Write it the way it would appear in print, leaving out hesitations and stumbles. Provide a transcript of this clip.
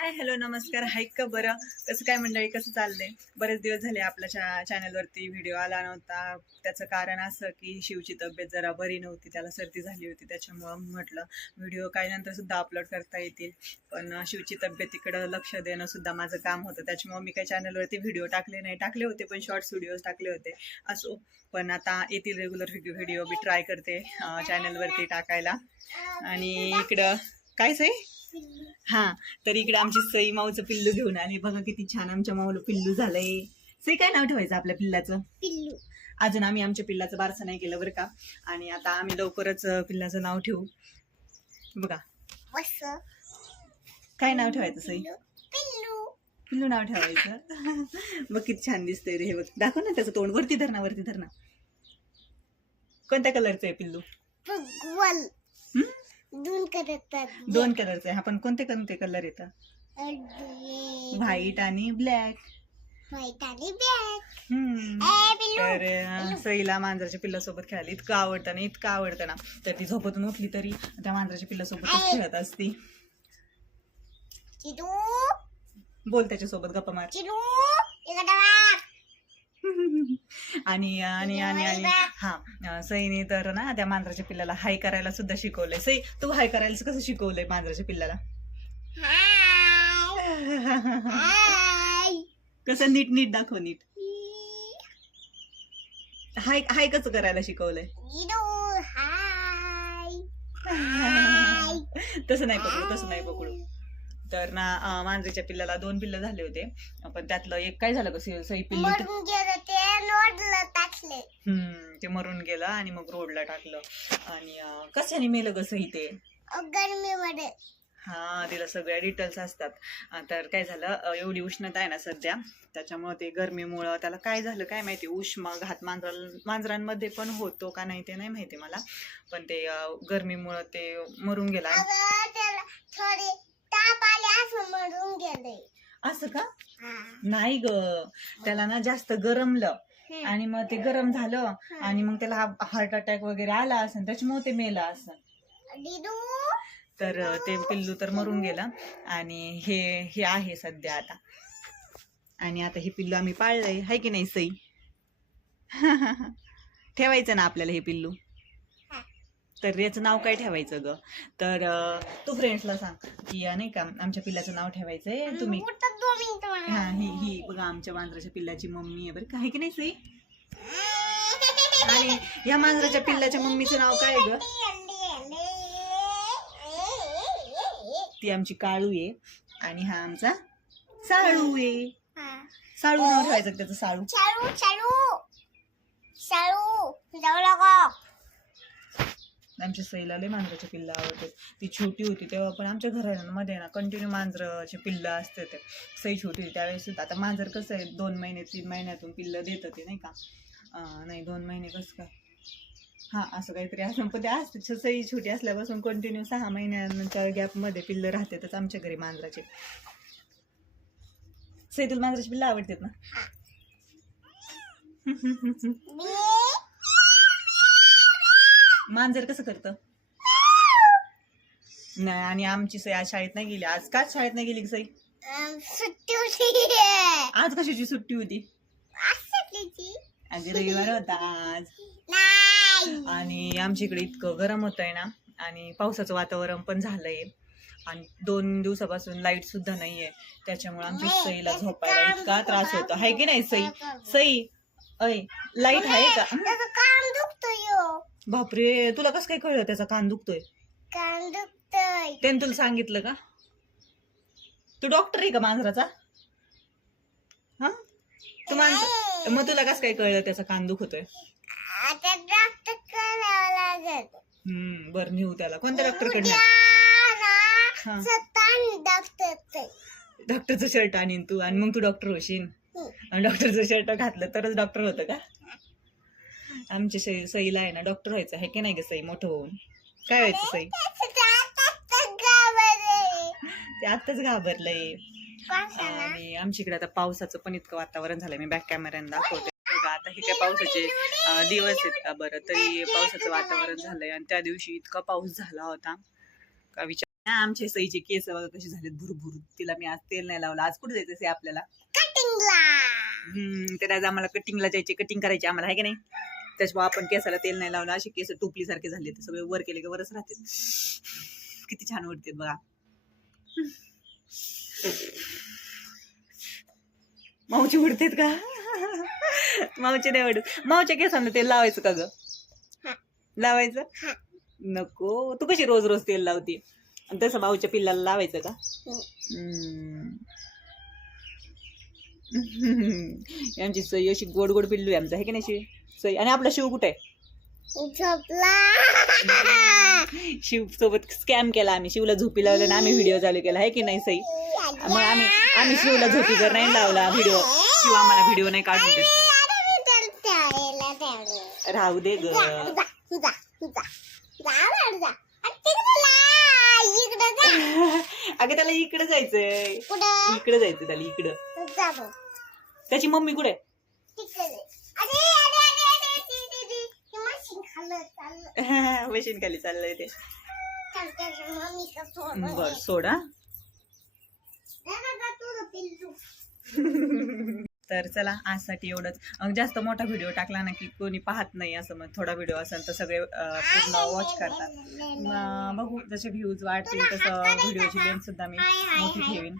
Hi hello नमस्कार. हाय का बरं कसं काय मंडळी, कसं चाललंय? बरेच दिवस झाले आपल्या चॅनलवरती व्हिडिओ आला नव्हता. त्याचं कारण असं की शिवची तब्येत जरा बरी नव्हती, त्याला सर्दी झाली होती. त्याच्यामुळं म्हटलं व्हिडिओ काही नंतर सुद्धा अपलोड करता येतील, पण शिवची तब्येतीकडं लक्ष देणं सुद्धा माझं काम होतं. त्याच्यामुळं मी काही चॅनलवरती व्हिडिओ टाकले होते, पण शॉर्ट्स व्हिडिओज टाकले होते. असो, पण आता येतील रेग्युलर व्हिडिओ मी ट्राय करते चॅनलवरती टाकायला. आणि इकडं काय सई हा, तर इकडे आमची सई माऊचं पिल्लू घेऊन आली. बघा किती छान आमच्या माऊला पिल्लू झालंय. सई, काय नाव ठेवायचं आपल्या पिल्लाचं? पिल्लू. अजून आम्ही आमच्या पिल्लाचं बारसं नाही केलं बरं का, आणि आता आम्ही लवकरच पिल्लाचं नाव ठेवू. बघा काय नाव ठेवायचं सई? पिल्लू. पिल्लू नाव ठेवायचं. बघ किती छान दिसतंय रे. हे बघ, दाखव ना त्याचं तोंड. वरती धरणा, वरती धरणा. कोणत्या कलरचं आहे पिल्लू? दोन कलरचे आहे. आपण कोणते कोणते कलर येतात? व्हाईट आणि ब्लॅक. तर सईला मांजराच्या पिल्लासोबत खेळायला इतकं आवडतं ना, इतकं आवडतं ना, तर ती झोपतून उठली तरी त्या मांजराच्या पिल्लासोबतच खेळत असती. बोल त्याच्यासोबत, गप्पा मार. आणि आणि आणि आणि हा, सईने तर ना त्या मांजराच्या पिल्लाला हाय करायला सुद्धा शिकवलंय. सई, तू हाय करायला कसं शिकवलंय मांजराच्या पिल्लाला? कसं? नीट नीट दाखव, नीट. हाय हाय कसं करायला शिकवलंय? तसं नाही पकडू, तसं नाही पकडू. तर ना मांजरीच्या पिल्लाला 2 पिल्लं झाले होते, पण त्यातलं एक काय झालं, कसं सई पिल्लू ते मरून गेलं आणि मग रोडला टाकलं. आणि कशाने मेलं कसं इथे? गरमीमध्ये. हा, तिला सगळ्या डिटेल्स असतात. तर काय झालं, एवढी उष्णता आहे ना सध्या, त्याच्यामुळे ते गरमीमुळं त्याला काय झालं काय माहिती, उष्माघात मांजरांमध्ये पण होतो का नाही ते नाही माहिती मला, पण ते गरमीमुळं ते मरून गेला. असं का? नाही ग, त्याला ना जास्त गरमलं आणि मग ते गरम झालं आणि मग त्याला हार्ट अटॅक वगैरे आला असं, त्याच्यामुळे ते मेला असं. तर ते पिल्लू तर मरून गेलं आणि हे आहे सध्या आता. आणि आता हे पिल्लू आम्ही पाळलंय, हाय की नाही सई? ठेवायचं ना आपल्याला हे पिल्लू. तर याचं नाव काय ठेवायचं ग? तर तू फ्रेंड्सला सांग की नाही का आमच्या पिल्लाचं नाव ठेवायचंय तुम्ही. हा, ही बघा आमच्या मांजराच्या पिल्लाची मम्मी आहे बरं का, आहे की नाही सई? आणि या मांजराच्या पिल्लाच्या मम्मीचं नाव काय ग? ती आमची काळू आहे आणि हा आमचा साळू आहे. साळू नाव ठेवायचं त्याचं, साळू. आमच्या सईला लय मांजराच्या पिल्ला आवडतात. ती छोटी होती तेव्हा पण आमच्या घरामध्ये ना कंटिन्यू मांजराचे पिल्लं असते. ते सई छोटी होती त्यावेळेस. आता मांजर कसं आहे 2 महिने 3 महिन्यातून पिल्लं देतं ते, नाही का? नाही 2 महिने कसं काय, हा असं काहीतरी असं, पण ते असते. सई छोटी असल्यापासून कंटिन्यू 6 महिन्यांच्या गॅपमध्ये पिल्लं राहतातच आमच्या घरी मांजराचे. सई, तुला मांजराची पिल्लं आवडतात ना? मांजर कसं करतं? नाही, आणि आमची सई आज शाळेत नाही गेली. आज का शाळेत नाही गेली सई? सुट्टी होती. आज कशाची सुट्टी होती? अगं रविवार होता आज. आणि आमच्या इकडे इतकं गरम होतंय ना, आणि पावसाचं वातावरण पण झालंय, आणि 2 दिवसापासून लाईट सुद्धा नाहीये. त्याच्यामुळे आमच्या सईला झोपायला इतका त्रास होतो, आहे की नाही सई? सई, अय, लाईट आहे का? बापरे, तुला कसं काय कळलं त्याचा कान दुखतोय? त्याने तुला सांगितलं का? तू डॉक्टर आहे का मांजराचा? हा, तू मग तुला कसं काय कळलं त्याचा कान दुखतोय? बरं, नेऊ त्याला. कोणत्या डॉक्टरकडे? डॉक्टरचं शर्ट आणीन तू, आणि मग तू डॉक्टर होशील. आणि डॉक्टरचं शर्ट घातलं तरच डॉक्टर होतं का? आमच्या सईला आहे ना डॉक्टर व्हायचं आहे की नाही ग सई? मोठं होऊन काय व्हायचं सई? ते आत्ताच घाबरलंय. आणि आमच्या इकडे आता पावसाचं पण इतकं वातावरण झालंय. मी बॅक कॅमेऱ्याने दाखवते. आता हे काय पावसाचे दिवस आहेत का बरं, तरी पावसाचं वातावरण झालंय. आणि त्या दिवशी इतका पाऊस झाला होता का विचार आमचे सईचे केस बघा कसे झालेत भुरभुर. तिला मी आज तेल नाही लावलं. आज कुठे जायचं आपल्याला? तर आज आम्हाला कटिंगला जायचे, कटिंग करायची आम्हाला, आहे की नाही? त्याच्यामुळे आपण केसाला तेल नाही लावलं. असे केस टोपली सारखे झाले, ते सगळे वर केले की वरच राहते. किती छान उडतात बघा. माऊची उडतेत का? माऊची नाही उडत. माऊच्या केसांना तेल लावायचं का ग? लावायचं नको. तू कशी रोज रोज तेल लावते? आणि तसं माऊच्या पिल्लाला लावायचं का? आमची सई अशी गोड गोड पिल्लू आहे आमचा, आहे की नाही सई? आणि आपला शिव कुठे आहे? शिव सोबत स्कॅम केला आम्ही. शिवला झोपी लावलं ना आम्ही व्हिडिओ चालू केला, आहे की नाही सई? मग आम्ही शिवला झोपी जर नाही लावला व्हिडिओ, शिव आम्हाला व्हिडिओ नाही काढून देत. राहू दे ग. अगं त्याला इकडे जायचंय, इकडे जायचं त्याला, इकडं. त्याची मम्मी कुठे? मशीन खाली चाललंय ते. बर सोडा. तर चला आजसाठी एवढंच. जास्त मोठा व्हिडिओ टाकला ना की कोणी पाहत नाही, असं मग थोडा व्हिडिओ असेल तर सगळे पूर्ण वॉच करतात. बघू जसे व्ह्यूज वाढतील तसं व्हिडिओची लेंथ सुद्धा मी मोठी ठेवीन.